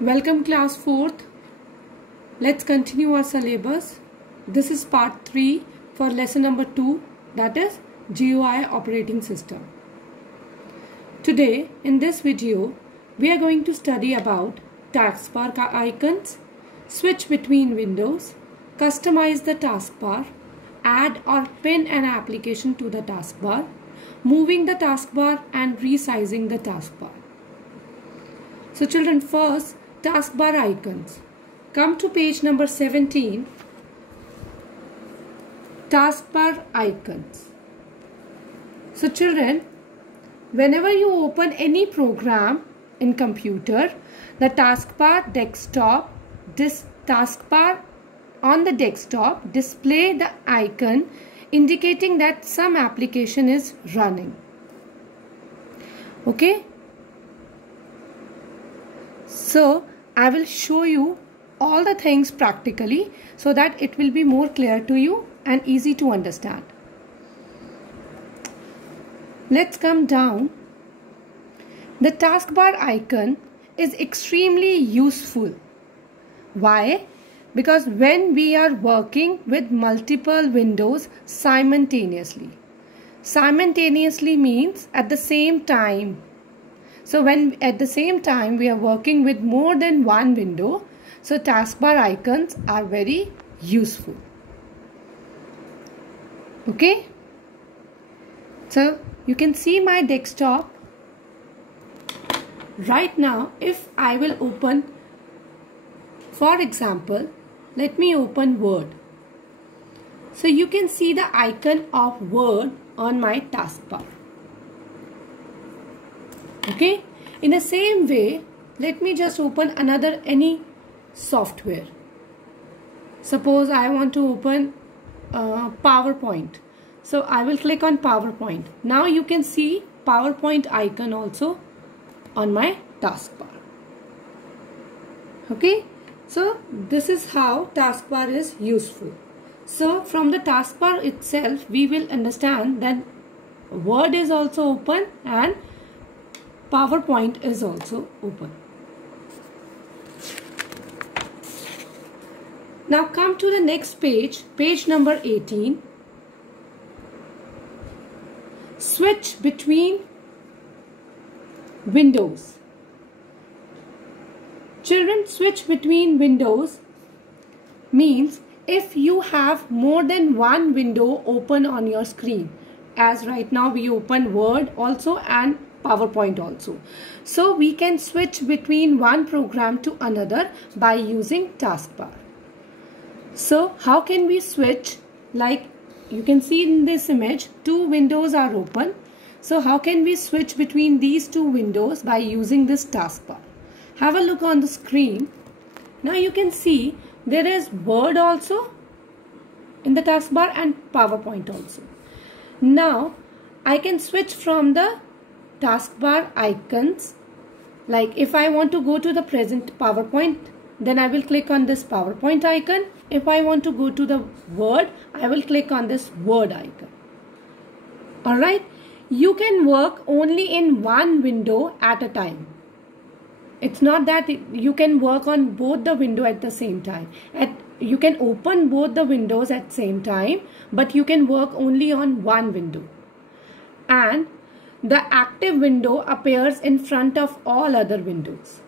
Welcome class 4th. Let's continue our syllabus. This is part 3 for lesson number 2, that is GUI operating system. Today in this video we are going to study about taskbar icons, switch between windows, customize the taskbar, add or pin an application to the taskbar, moving the taskbar and resizing the taskbar. So children, first taskbar icons. Come to page number 17. Taskbar icons. So children, whenever you open any program in computer, the taskbar desktop, this taskbar on the desktop display the icon indicating that some application is running. Okay? So I will show you all the things practically so that it will be more clear to you and easy to understand. Let's come down. The taskbar icon is extremely useful. Why? Because when we are working with multiple windows simultaneously. Simultaneously means at the same time. So when at the same time we are working with more than one window, so taskbar icons are very useful. Okay? So you can see my desktop. Right now, if I will open, for example, let me open Word. So you can see the icon of Word on my taskbar. Okay, in the same way, let me just open any software. Suppose I want to open PowerPoint. So I will click on PowerPoint. Now you can see PowerPoint icon also on my taskbar. Okay, so this is how taskbar is useful. So from the taskbar itself, we will understand that Word is also open and PowerPoint is also open. Now come to the next page, page number 18. Switch between windows. Children, switch between windows means if you have more than one window open on your screen. As right now we open Word also and PowerPoint also. So we can switch between one program to another by using taskbar. So how can we switch? Like you can see in this image, two windows are open. So how can we switch between these two windows by using this taskbar? Have a look on the screen. Now you can see there is Word also in the taskbar and PowerPoint also. Now I can switch from the taskbar icons. Like if I want to go to the present PowerPoint, then I will click on this PowerPoint icon. If I want to go to the Word, I will click on this Word icon. Alright, you can work only in one window at a time. It's not that you can work on both the window at the same time. You can open both the windows at the same time, but you can work only on one window. And the active window appears in front of all other windows.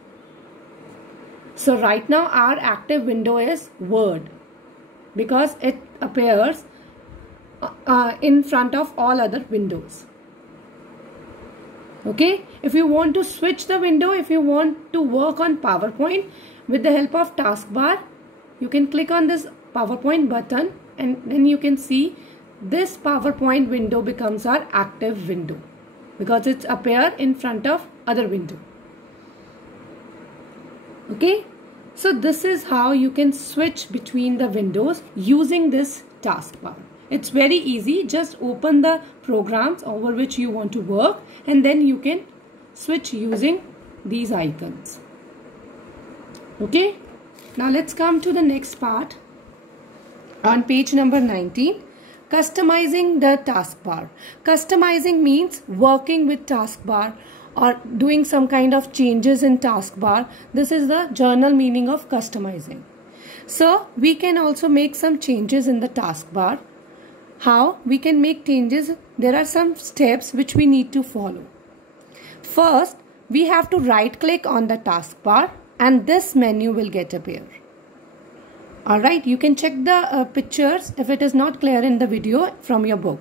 So right now our active window is Word because it appears in front of all other windows. Okay, if you want to switch the window, if you want to work on PowerPoint with the help of taskbar, you can click on this PowerPoint button and then you can see this PowerPoint window becomes our active window because it's appear in front of other window. Okay, so this is how you can switch between the windows using this taskbar. It's very easy. Just open the programs over which you want to work and then you can switch using these icons. Okay, now let's come to the next part on page number 19. Customizing the taskbar. Customizing means working with taskbar or doing some kind of changes in taskbar. This is the journal meaning of customizing. So we can also make some changes in the taskbar. How we can make changes? There are some steps which we need to follow. First, we have to right click on the taskbar and this menu will get appear. Alright, you can check the pictures if it is not clear in the video from your book.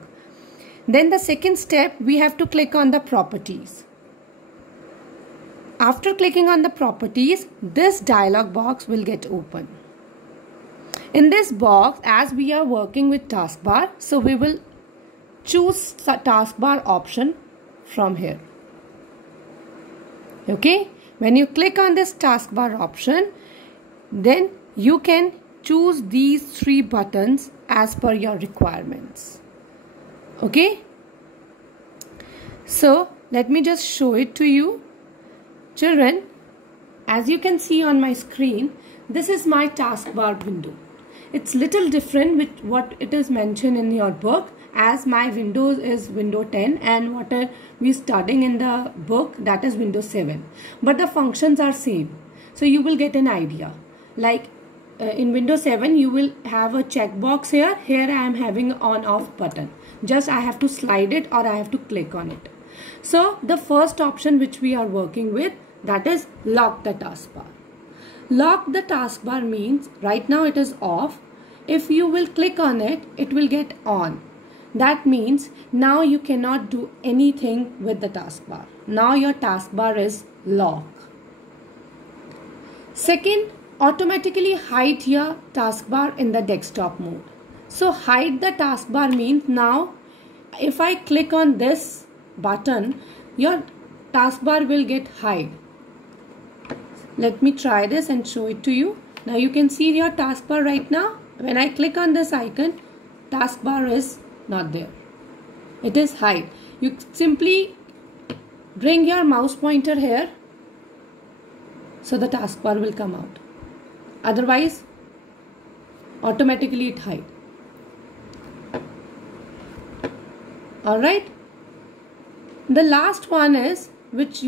Then the second step, we have to click on the properties. After clicking on the properties, this dialog box will get open. In this box, as we are working with taskbar, so we will choose the taskbar option from here. Okay, when you click on this taskbar option, then you can choose these 3 buttons as per your requirements. Okay, so let me just show it to you. Children, as you can see on my screen, this is my taskbar window. It's little different with what it is mentioned in your book, as my Windows is Windows 10 and what we studying in the book, that is Windows 7. But the functions are same. So you will get an idea. Like in Windows 7, you will have a checkbox here. Here I am having on off button. Just I have to slide it or I have to click on it. So the first option which we are working with, that is lock the taskbar. Lock the taskbar means right now it is off. If you will click on it, it will get on. That means now you cannot do anything with the taskbar. Now your taskbar is locked. Second, automatically hide your taskbar in the desktop mode. So hide the taskbar means now if I click on this button, your taskbar will get hide. Let me try this and show it to you. Now you can see your taskbar right now. When I click on this icon, taskbar is not there. It is hide. You simply bring your mouse pointer here so the taskbar will come out. Otherwise, automatically it hide. Alright. The last one is which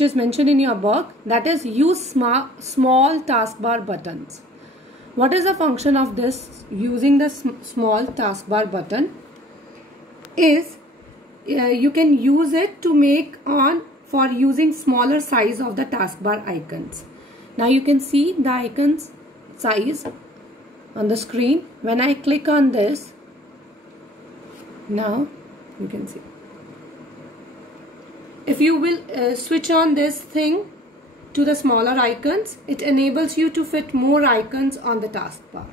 is mentioned in your book, that is use small taskbar buttons. What is the function of this using the small taskbar button? Is you can use it to make on for using smaller size of the taskbar icons. Now you can see the icons size on the screen. When I click on this, now you can see. If you will switch on this thing to the smaller icons, it enables you to fit more icons on the taskbar.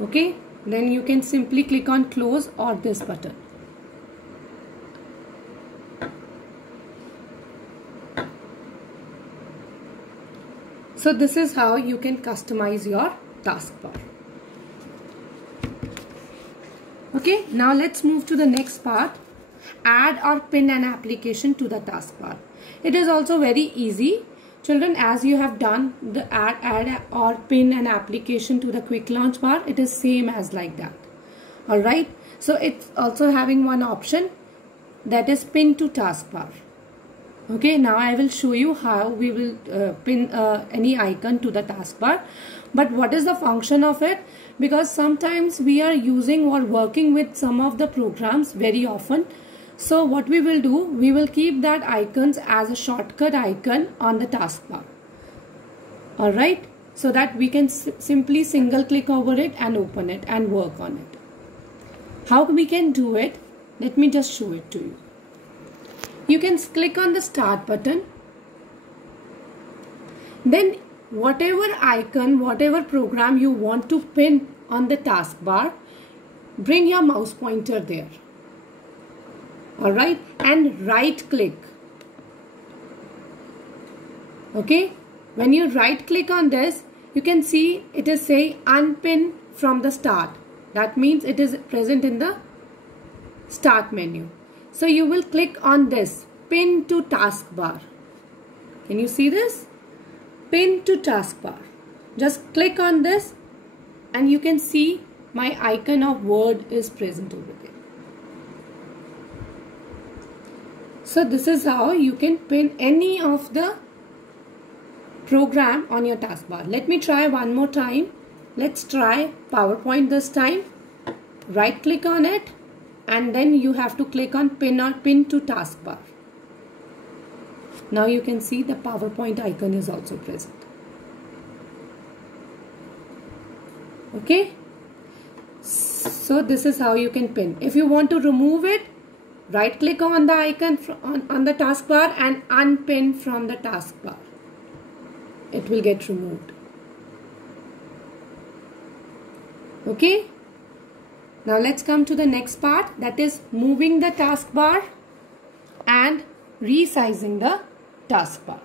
Okay, then you can simply click on close or this button. So this is how you can customize your taskbar. Okay, now let's move to the next part. Add or pin an application to the taskbar. It is also very easy. Children, as you have done the add or pin an application to the quick launch bar, it is same as like that. Alright, so it's also having one option, that is pin to taskbar. Okay, now I will show you how we will pin any icon to the taskbar. But what is the function of it? Because sometimes we are using or working with some of the programs very often. So what we will do, we will keep that icons as a shortcut icon on the taskbar. Alright, so that we can simply single click over it and open it and work on it. How we can do it? Let me just show it to you. You can click on the start button. Then whatever icon, whatever program you want to pin on the taskbar, bring your mouse pointer there. Alright, and right click. Okay, when you right click on this, you can see it is saying unpin from the start. That means it is present in the start menu. So you will click on this pin to taskbar. Can you see this? Pin to taskbar. Just click on this and you can see my icon of Word is present over there. So this is how you can pin any of the program on your taskbar. Let me try one more time. Let's try PowerPoint this time. Right click on it and then you have to click on pin or pin to taskbar. Now you can see the PowerPoint icon is also present. Okay. So this is how you can pin. If you want to remove it, right click on the icon on the taskbar and unpin from the taskbar. It will get removed. Okay. Now let's come to the next part, that is moving the taskbar and resizing the taskbar.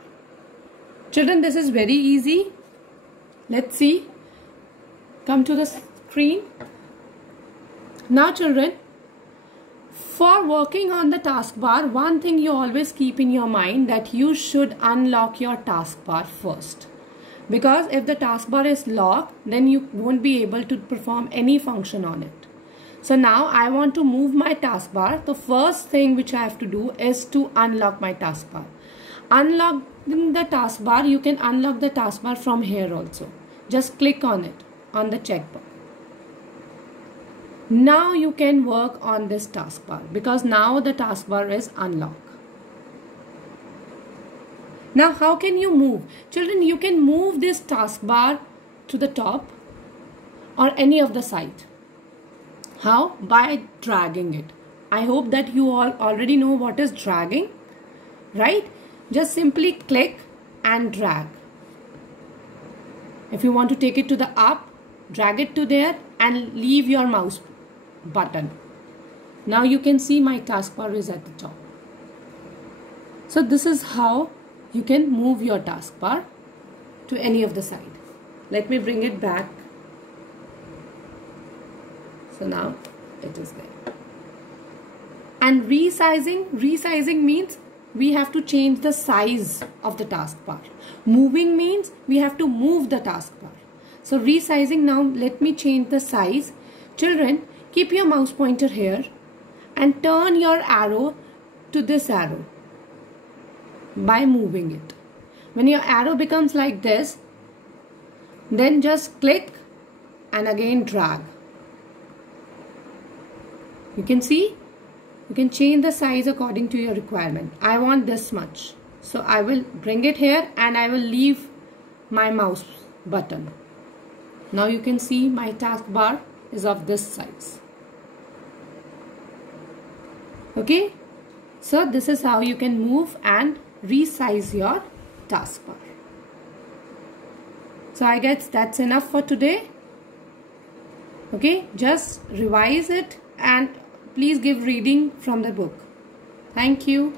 Children, this is very easy. Let's see. Come to the screen. Now children, for working on the taskbar, one thing you always keep in your mind that you should unlock your taskbar first. Because if the taskbar is locked, then you won't be able to perform any function on it. So now I want to move my taskbar. The first thing which I have to do is to unlock my taskbar. Unlocking the taskbar, you can unlock the taskbar from here also. Just click on it, on the checkbox. Now you can work on this taskbar because now the taskbar is unlocked. Now how can you move? Children, you can move this taskbar to the top or any of the side. How? By dragging it. I hope that you all already know what is dragging, right? Just simply click and drag. If you want to take it to the up, drag it to there and leave your mouse button. Now you can see my taskbar is at the top. So this is how you can move your taskbar to any of the side. Let me bring it back. So now it is there. And resizing means we have to change the size of the taskbar. Moving means we have to move the taskbar. So resizing, now let me change the size. Children, keep your mouse pointer here and turn your arrow to this arrow by moving it. When your arrow becomes like this, then just click and again drag. You can see, you can change the size according to your requirement. I want this much. So I will bring it here and I will leave my mouse button. Now you can see my taskbar is of this size. Okay. So this is how you can move and resize your taskbar. So I guess that's enough for today. Okay. Just revise it and please give reading from the book. Thank you.